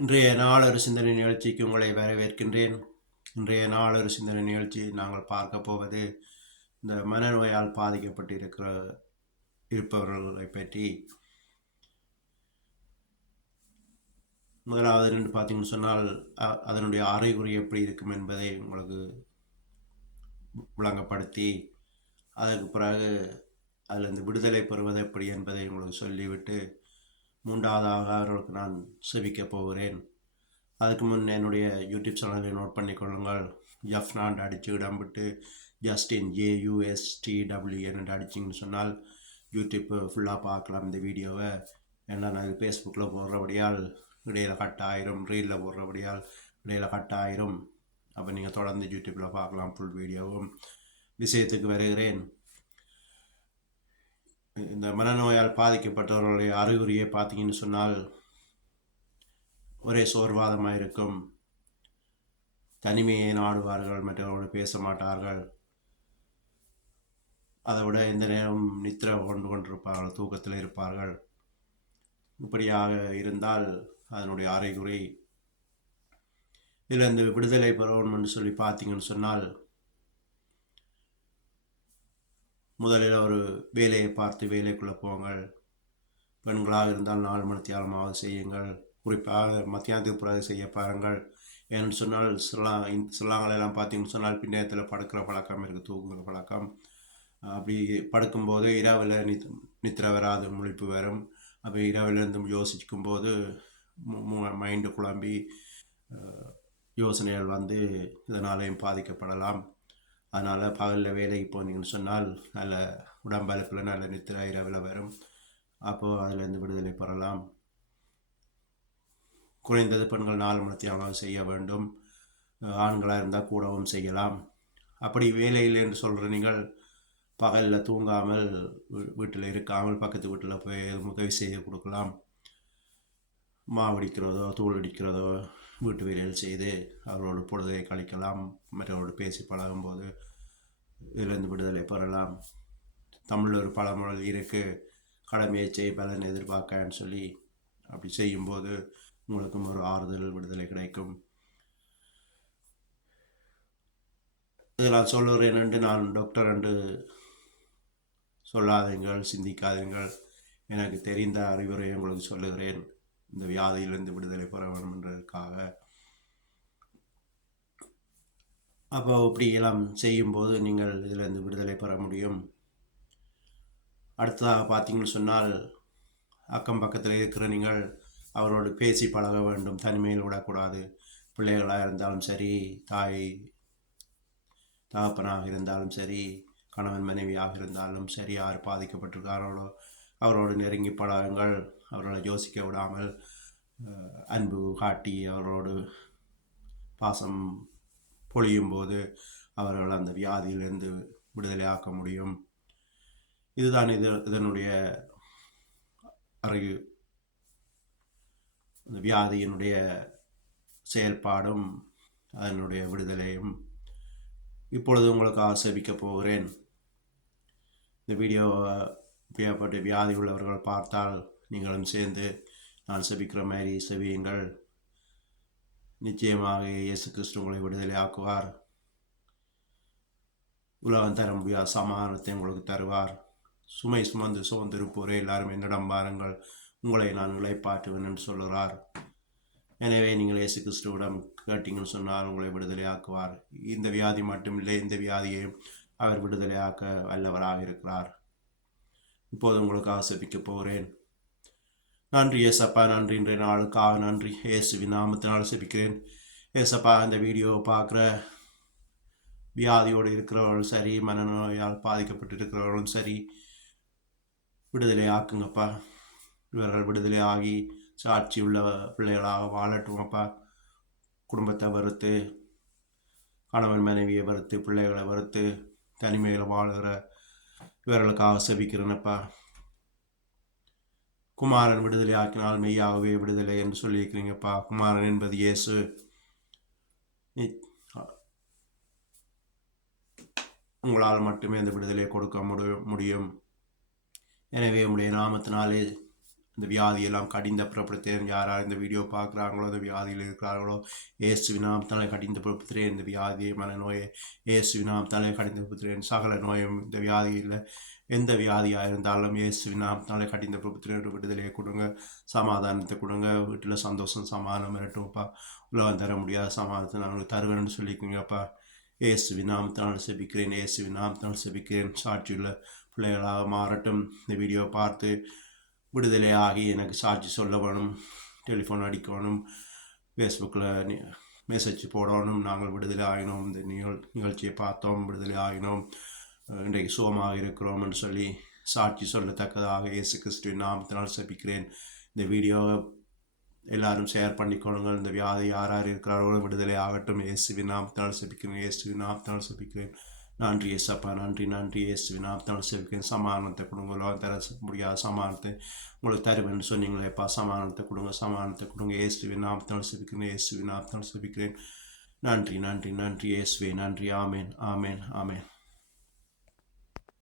இன்றைய நாளொரு சிந்தனை நிகழ்ச்சிக்கு உங்களை வரவேற்கின்றேன். இன்றைய நாளொரு சிந்தனை நிகழ்ச்சியில் நாங்கள் பார்க்க போவது இந்த மனநோயால் இருப்பவர்களை பற்றி. முதலாவது என்று பார்த்தீங்கன்னு சொன்னால் அதனுடைய அறிகுறி எப்படி இருக்கும் என்பதை உங்களுக்கு விளங்கப்படுத்தி, அதற்கு பிறகு அதிலிருந்து விடுதலை பெறுவது எப்படி என்பதை உங்களுக்கு சொல்லிவிட்டு, மூன்றாவதாக அவர்களுக்கு நான் செபிக்கப் போகிறேன். அதுக்கு முன் என்னுடைய யூடியூப் சேனலை நோட் பண்ணிக்கொள்ளுங்கள். ஜஃப்னான் அடித்து இடம்பிட்டு ஜஸ்டின் JUSTW என்று அடிச்சிங்கன்னு சொன்னால் யூடியூப் ஃபுல்லாக பார்க்கலாம் இந்த வீடியோவை. ஏன்னா நான் ஃபேஸ்புக்கில் போடுறபடியால் இடையில் கட் ஆயிரும், ரீலில் போடுறபடியால் இடையில் கட் ஆயிரும். அப்போ நீங்கள் தொடர்ந்து யூடியூப்பில் பார்க்கலாம் ஃபுல் வீடியோவும். விஷயத்துக்கு வருகிறேன். இந்த மனநோயால் பாதிக்கப்பட்டவர்களுடைய அறிகுறியை பார்த்தீங்கன்னு சொன்னால் ஒரே சோர்வாதமாக இருக்கும். தனிமையை நாடுவார்கள், மற்றவர்களோடு பேச மாட்டார்கள். அதை விட எந்த நேரம் நித்திரை கொண்டிருப்பார்கள், தூக்கத்தில் இருப்பார்கள். இப்படியாக இருந்தால் அதனுடைய அறிகுறி. இதில் இந்த விடுதலை பெறணும்னு சொல்லி பார்த்தீங்கன்னு சொன்னால், முதலில் ஒரு வேலையை பார்த்து வேலைக்குள்ளே போங்கள். பெண்களாக இருந்தால் 4 மணித்தியாலமாவது செய்யுங்கள். குறிப்பாக மத்தியானத்துக்கு பிறகு செய்ய பாருங்கள். ஏன்னு சொன்னால் சிலாங்களெல்லாம் பார்த்தீங்கன்னு சொன்னால் பின்னத்தில் படுக்கிற பழக்கம் இருக்குது, தூங்குகிற பழக்கம். அப்படி படுக்கும்போது இரவில் நித்திரை வராது, முழிப்பு வரும். அப்போ இரவிலிருந்து யோசிக்கும் போது மைண்டு குழம்பி யோசனைகள் வந்து இதனாலேயும் பாதிக்கப்படலாம். அதனால் பகலில் வேலைக்கு போனீங்கன்னு சொன்னால் நல்ல உடம்பளப்பில் நல்ல நித்திரை இரவில் வரும். அப்போது அதிலிருந்து விடுதலை பெறலாம். குறைந்தது பெண்கள் 4 மணித்தியாலம் செய்ய வேண்டும். ஆண்களாக இருந்தால் கூடவும் செய்யலாம். அப்படி வேலையில் என்று சொல்கிற நீங்கள் பகலில் தூங்காமல் வீட்டில் இருக்காமல் பக்கத்து வீட்டில் போய் உதவி செய்து கொடுக்கலாம். மாவடிக்கிறதோ தூள் அடிக்கிறதோ வீட்டு வேலையில் செய்து அவரோடு பொழுதை கழிக்கலாம். மற்றவரோடு பேசி பழகும்போது இதிலிருந்து விடுதலை பெறலாம். தமிழில் ஒரு பழமொழி இருக்குது, கடமையை செய் பலன் எதிர்பார்க்கன்னு சொல்லி. அப்படி செய்யும்போது உங்களுக்கும் ஒரு ஆறுதல், விடுதலை கிடைக்கும். இதெல்லாம் சொல்லுகிறேன் என்று நான் டாக்டர் என்று சொல்லாதீங்கள், சிந்திக்காதீங்கள். எனக்கு தெரிந்த அறிவுரையை உங்களுக்கு சொல்லுகிறேன், இந்த வியாதியிலிருந்து விடுதலை பெற வேண்டும் என்றதுக்காக. அப்போ இப்படி எல்லாம் செய்யும்போது நீங்கள் இதிலிருந்து விடுதலை பெற முடியும். அடுத்ததாக பார்த்தீங்கன்னு சொன்னால், அக்கம் பக்கத்தில் இருக்கிற நீங்கள் அவரோடு பேசி பழக வேண்டும். தனிமையில் விடக்கூடாது. பிள்ளைகளாக இருந்தாலும் சரி, தாய் தகப்பனாக இருந்தாலும் சரி, கணவன் மனைவியாக இருந்தாலும் சரி, யார் பாதிக்கப்பட்டிருக்கார்களோ அவரோடு நெருங்கி பழகுங்கள். அவர்களை யோசிக்க விடாமல் அன்பு காட்டி அவரோடு பாசம் பொழியும் போது அவர்கள் அந்த வியாதியிலிருந்து விடுதலை ஆக்க முடியும். இதுதான் இதனுடைய அறிவு. இந்த வியாதியினுடைய செயல்பாடும் அதனுடைய விடுதலையும் இப்பொழுது உங்களுக்கு ஆசீர்வதிக்கப் போகிறேன். இந்த வீடியோவை பிரியப்பட்டு வியாதி உள்ளவர்கள் பார்த்தால் நீங்களும் சேர்ந்து நான் செபிக்கிற மாதிரி செவியுங்கள். நிச்சயமாக இயேசு கிறிஸ்து உங்களை விடுதலை ஆக்குவார். உலகம் தர முடியாத சமாதானத்தை உங்களுக்கு தருவார். சுமை சுமந்து சோர்ந்திருப்போரே எல்லாரும் என்னிடம் பாருங்கள், உங்களை நான் இளைப்பாற்றுவேன் என்று சொல்கிறார். எனவே நீங்கள் இயேசு கிறிஸ்துவிடம் கேட்டீங்கன்னு சொன்னால் உங்களை விடுதலை ஆக்குவார். இந்த வியாதி மட்டுமில்லை, இந்த வியாதியையும் அவர் விடுதலை ஆக்க வல்லவராக இருக்கிறார். இப்போது உங்களுக்கு ஆசீர்வதிக்கப் போகிறேன். நன்றி ஏசப்பா, நன்றி. இன்றைய நாளுக்காக நன்றி. இயேசுவின் நாமத்தினால் செபிக்கிறேன். ஏசப்பா, இந்த வீடியோவை பார்க்குற வியாதியோடு இருக்கிறவர்களும் சரி, மனநோயால் பாதிக்கப்பட்டு இருக்கிறவர்களும் சரி, விடுதலை ஆக்குங்கப்பா. இவர்கள் விடுதலை ஆகி சாட்சி உள்ள பிள்ளைகளாக வாழட்டும் அப்பா. குடும்பத்தை வெறுத்து, கணவன் மனைவியை வெறுத்து, பிள்ளைகளை வெறுத்து தனிமையில் வாழுகிற இவர்களுக்காக செபிக்கிறேனப்பா. குமாரன் விடுதலை ஆக்கினால் மெய்யாகவே விடுதலை என்று சொல்லியிருக்கிறீங்கப்பா. குமாரன் என்பது இயேசு. உங்களால் மட்டுமே அந்த விடுதலையை கொடுக்க முடியும். எனவே உங்களுடைய நாமத்தினாலே இந்த வியாதியெல்லாம் கடிந்த புறப்படுத்துகிறேன். யாரார் இந்த வீடியோ பார்க்குறாங்களோ, இந்த வியாதியில் இருக்கிறார்களோ, இயேசுவின் நாமத்தாலே கடிந்த புறப்படுத்துகிறேன். இந்த வியாதியை மனநோயை இயேசுவின் நாமத்தாலே கடிந்த புறப்படுத்துகிறேன். சகல நோயும் இந்த வியாதியில் எந்த வியாதியாக இருந்தாலும் இயேசுவின் நாமத்தாலே கடிந்த புறப்படுத்துகிறேன். விடுதலையை கொடுங்க, சமாதானத்தை கொடுங்க, வீட்டில் சந்தோஷம் சமாதானம் வரட்டும்ப்பா. உலகம் தர முடியாத சமாதானத்தை நாங்கள் தருவேன்னு சொல்லிக்கோங்கப்பா. இயேசுவின் நாமத்தினால் செபிக்கிறேன். இயேசுவின் நாமத்தினால் செபிக்கிறேன். சாட்சியுள்ள பிள்ளைகளாக மாறட்டும். இந்த வீடியோ பார்த்து விடுதலையாகி எனக்கு சாட்சி சொல்ல வேணும், டெலிஃபோன் அடிக்கணும், ஃபேஸ்புக்கில் மெசேஜ் போடணும். நாங்கள் விடுதலை ஆகினோம், இந்த நிகழ்ச்சியை பார்த்தோம், விடுதலை ஆகினோம், இன்றைக்கு சுகமாக இருக்கிறோம் என்று சொல்லி சாட்சி சொல்லத்தக்கதாக இயேசு கிறிஸ்துவின் நாமத்தினால் செபிக்கிறேன். இந்த வீடியோவை எல்லாரும் ஷேர் பண்ணிக்கொள்ளுங்கள். இந்த வியாதி யார் யார் இருக்கிறார்களோ விடுதலை ஆகட்டும். இயேசுவின் நாமத்தினால் செபிக்கிறேன். இயேசுவின் நாமத்தினால் செபிக்கிறேன். நன்றி இயேசப்பா, நன்றி நன்றி. இயேசுவின் நாமத்தினால் செபிக்கிறேன். சமாதானத்தை கொடுங்க. உலகம் தர முடியாத சமாதானத்தை உங்களுக்கு தருவேன் சொன்னீங்களேப்பா. சமாதானத்தை கொடுங்க, சமாதானத்தை கொடுங்க. இயேசுவின் நாமத்தினால் செபிக்கிறேன். இயேசுவின் நாமத்தினால் செபிக்கிறேன். நன்றி நன்றி நன்றி இயேசுவே, நன்றி. ஆமேன் ஆமேன் ஆமேன்.